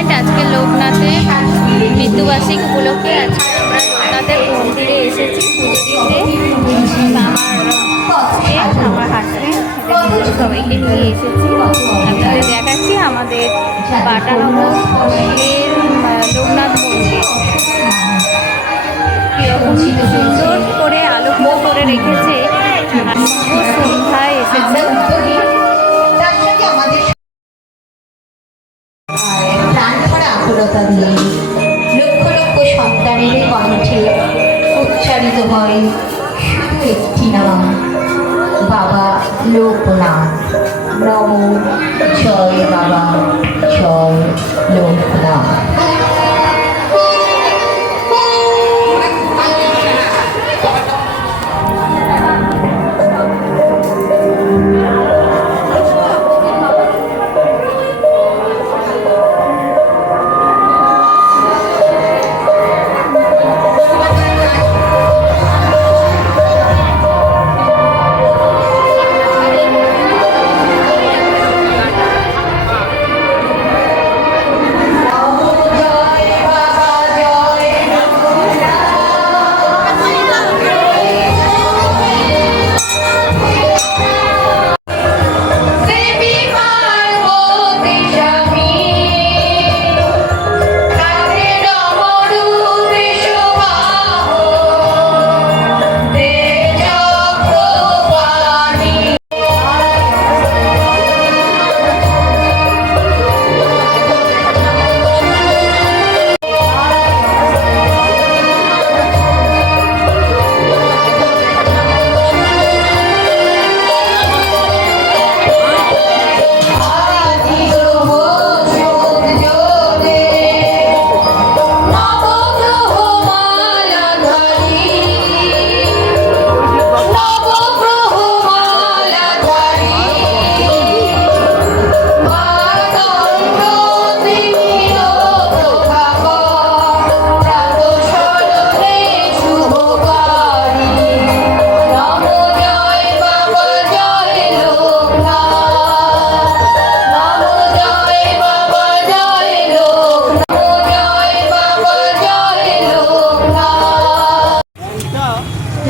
Friend, আজকে লোকনাথে মৃত্যুবার্ষিকী উপলক্ষে আজকে আমরা লোকনাথের মন্দিরে এসেছি পুজো দিতে। আমার হাজব্যান্ড সবাইকে নিয়ে এসেছি। আপনাদের দেখাচ্ছি আমাদের বাটানগরের লোকনাথ মন্দির কীরকম সুন্দর করে আলোকিত করে রেখেছে। সন্ধ্যায় এসেছে। লক্ষ লক্ষ সন্তানের কণ্ঠে উচ্চারিত হয় শুধু একটি নাম, বাবা লোকনাথ। নম জয় বাবা, জয় লোকনাথ।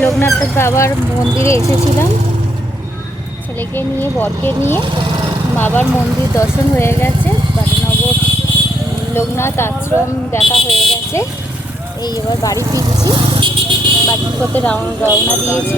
লোকনাথ বাবার মন্দিরে এসেছিলাম ছেলেকে নিয়ে, বরকে নিয়ে। বাবার মন্দির দর্শন হয়ে গেছে, বাটানগর লোকনাথ আশ্রম দেখা হয়ে গেছে। এই এবার বাড়ি ফিরছি, বাড়ির পথে রওনা দিয়েছি।